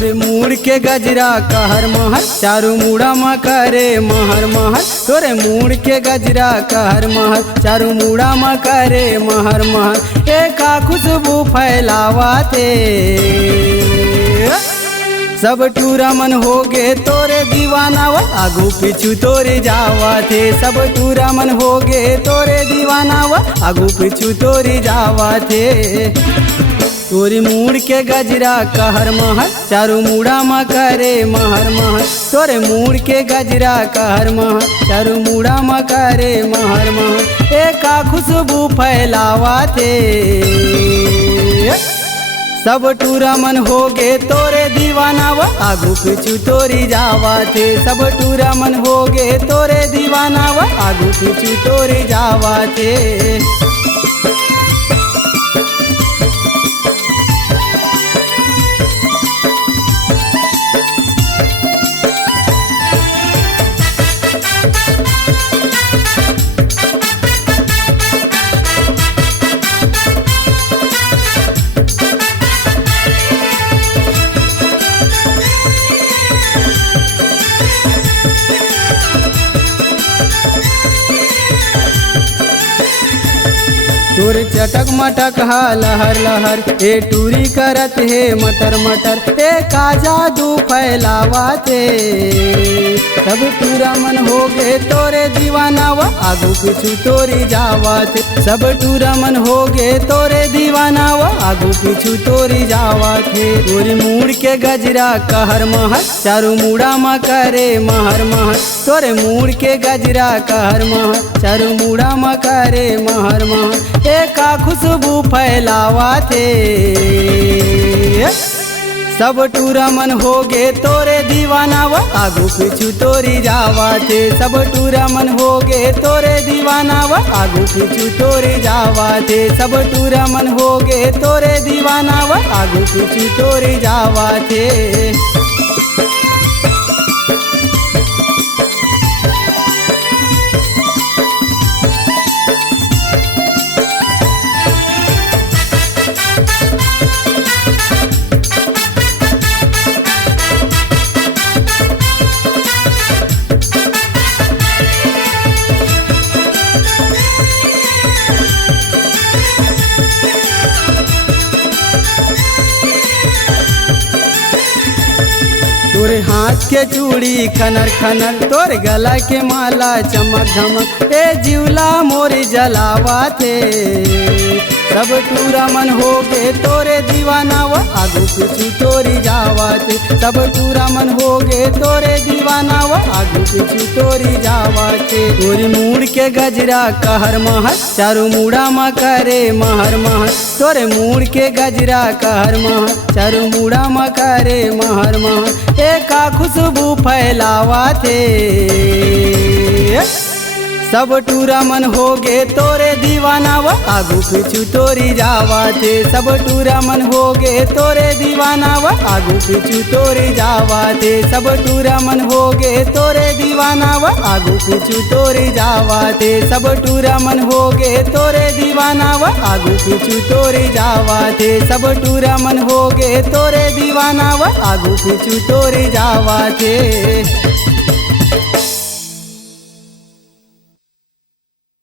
तोरे मूड़ के गजरा कहर महर चारू मुड़ा में करे महर महर। तोरे मूड़ के गजरा कहर महर चारू मुड़ा में करे महर महर। एका खुशबू फैलावा थे सब टूरा मन हो गे तोरे दीवाना व आगू पीछू तोरे जावा थे। सब टूरा मन हो गे तोरे दीवाना व आगू पीछू तोरे जावा थे। तोरी मूड़ के गजरा कहर महर चारू मुड़ा में करे महर महर। तोरे मूड़ के गजरा कहर महर चारू मुड़ा में करे महर महर। एका खुशबू फैलावा थे सब टूरा मन हो गे तोरे दीवाना व आगू पीछू तोरी जावा थे। सब टूरा मन हो गे तोरे दीवाना व आगू पीछू तोरी जावा थे। तोरे चटक मटक हा लहर लहर ए टूरी करत है मटर मटर। ए का जादू फैलावा थे सब टूरा मन हो गे तोरे दीवाना व आगू पीछू तोरी जावा थे। सब टूरा मन हो गे तोरे दीवाना व आगू पीछू तोरी जावा थे। तोरी मूड़ के गजरा कहर महर चारू मुड़ा में करे महर महर। तोरे मूड़ के गजरा कहर महर चारू मुड़ा में करे महर महर। एका खुशबू फैलावा थे सब टूरा मन हो गे तोरे दीवाना व आगू पीछू तोरी जावा थे। सब टूरा मन हो गे तोरे दीवाना व आगू पीछू तोरी जावा थे। सब टूरा मन हो गे तोरे दीवाना व आगू पीछू तोरी जावा थे। तोरे हाथ के चूड़ी खनर खनर तोरे गला के माला चमक धमक। ए जीवला मोरी जलावा थे सब टूरा मन हो गे तोरे दीवाना व आगू पीछू तोरी जावा थे। सब टूरा मन हो गे तोरे दीवाना व आगू पीछू तोरी जावा थे। तोरी मूड़ के गजरा कहर महर चारू मुड़ा में करे महर महर। तोरे मूड़ के गजरा कहर महर चारू मुड़ा में करे महर महर। एका खुशबू फैलावा थे सब टूरा मन हो गे तोरे दीवाना व आगू पीछू तोरी जावा थे। सब टूरा मन हो गे तोरे दीवाना व आगू पीछू तोरी जावा थे। सब टूरा मन हो गे तोरे दीवाना व आगू पीछू तोरी जावा थे। सब टूरा मन हो गे तोरे दीवाना व आगू पीछू तोरी जावा थे। सब टूरा मन हो गे तोरे दीवाना व आगू पीछू तोरी जावा थे।